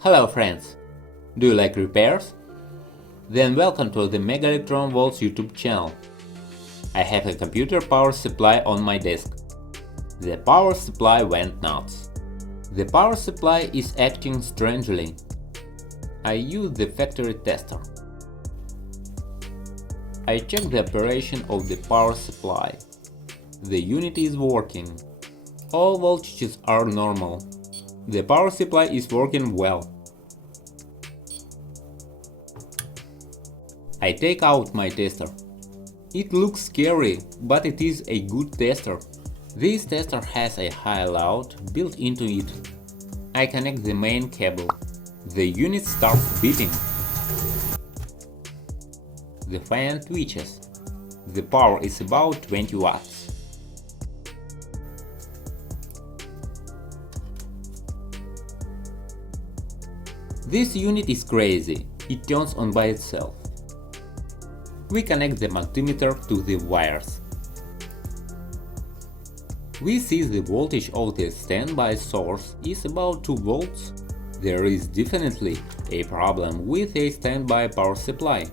Hello friends! Do you like repairs? Then welcome to the MegaElectronVault's YouTube channel. I have a computer power supply on my desk. The power supply went nuts. The power supply is acting strangely. I use the factory tester. I check the operation of the power supply. The unit is working. All voltages are normal. The power supply is working well. I take out my tester. It looks scary, but it is a good tester. This tester has a high load built into it. I connect the main cable. The unit starts beeping. The fan twitches. The power is about 20 watts. This unit is crazy. It turns on by itself. We connect the multimeter to the wires. We see the voltage of the standby source is about 2 volts. There is definitely a problem with a standby power supply.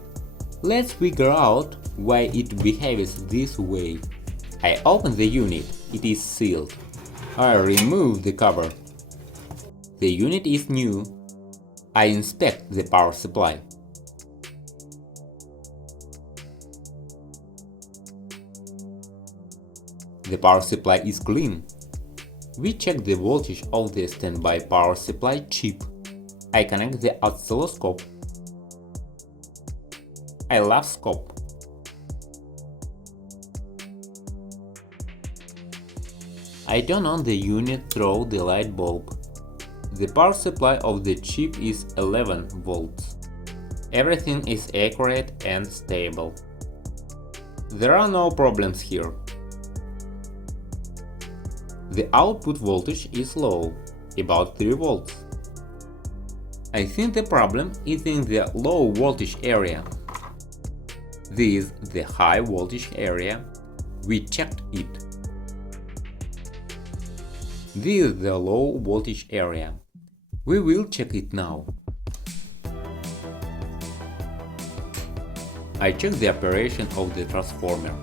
Let's figure out why it behaves this way. I open the unit. It is sealed. I remove the cover. The unit is new. I inspect the power supply. The power supply is clean. We check the voltage of the standby power supply chip. I connect the oscilloscope. I love scope. I turn on the unit through the light bulb. The power supply of the chip is 11 volts. Everything is accurate and stable. There are no problems here. The output voltage is low, about 3 volts. I think the problem is in the low voltage area. This is the high voltage area. We checked it. This is the low voltage area. We will check it now. I check the operation of the transformer.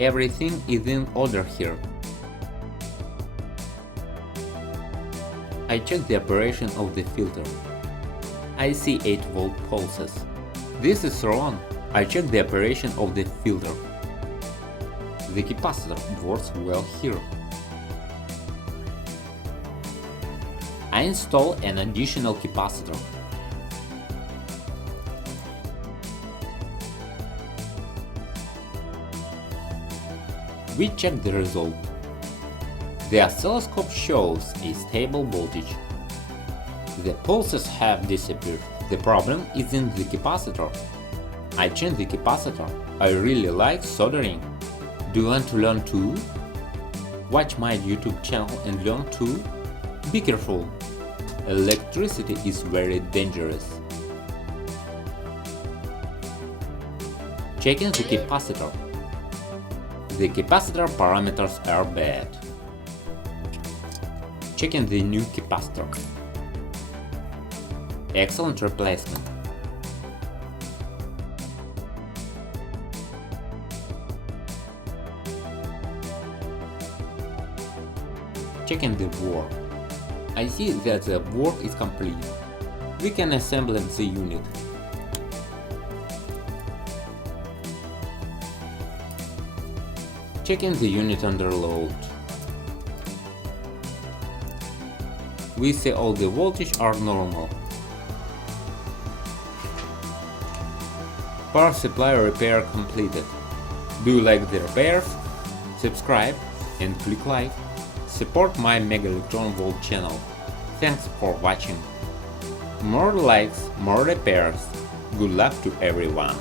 Everything is in order here. I check the operation of the filter. I see 8-volt pulses. This is wrong. I check the operation of the filter. The capacitor works well here. I install an additional capacitor. We check the result. The oscilloscope shows a stable voltage. The pulses have disappeared. The problem is in the capacitor. I change the capacitor. I really like soldering. Do you want to learn too? Watch my YouTube channel and learn too. Be careful. Electricity is very dangerous. Checking the capacitor. The capacitor parameters are bad. Checking the new capacitor. Excellent replacement. Checking the work. I see that the work is complete. We can assemble the unit. Checking the unit under load. We see all the voltage are normal. Power supply repair completed. Do you like the repairs? Subscribe and click like. Support my MegaElectronVault channel. Thanks for watching. More likes, more repairs. Good luck to everyone.